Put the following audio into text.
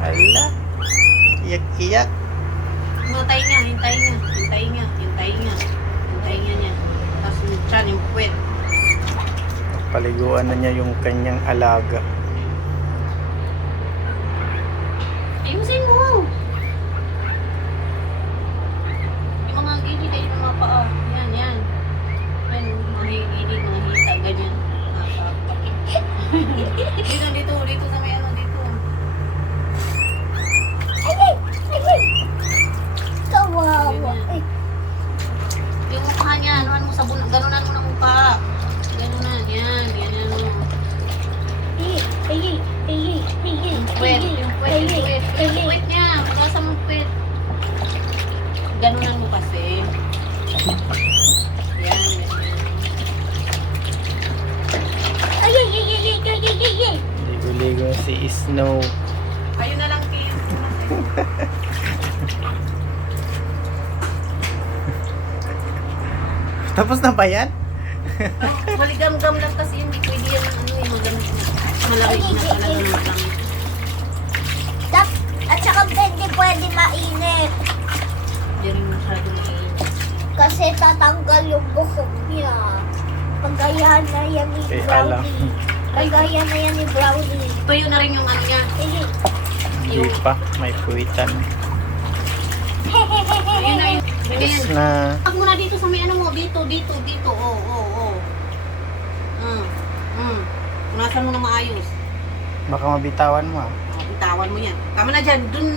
Ala. Iyak-iyak. Hintay nga, hintay nga, hintay nga, hintay nga. Hintay nga niya. Tapos yung tiyan, yung puwet. Paliguan na niya yung kanyang alaga. Ayusin mo! Yung mga gilid ay yung mga paa. Yan, yan. Yan, mga gilid, mga hita, ganyan. Dito, dito sa may ano, dito. Kawawa. Ganyan. Yung mukha niya, anuhan mo sabon, ganunan mo na mukha. Ganunan, yan, ganyan mo. Yung puwet, yung puwet, yung puwet. Yung puwet niya, magkasa mo puwet. Ganunan mo kasi. Yan, ganyan. Ligo-ligo si Snow. Kayo na lang, Kim. Tapos na ba yan? Maligam-gam lang kasi hindi pwede yan, ano eh, malamig na. Malamig na talaga ng malamig. At saka hindi pwede mainit. Hindi rin masyado mainit. Kasi tatanggal yung buhok niya. Pagaya na yan ni Eh, alam. Brownie. Pagaya na yan ni Brownie. Tuyo na rin yung ano niya. Hindi pa. May puwitan. Tuyo na yun. Tapos Ganyan. na. Pag muna dito sa may ano mo, dito. Oo. Punasan mo na maayos. Baka mabitawan mo ah. Bitawan mo yan. Tama na dyan. Dun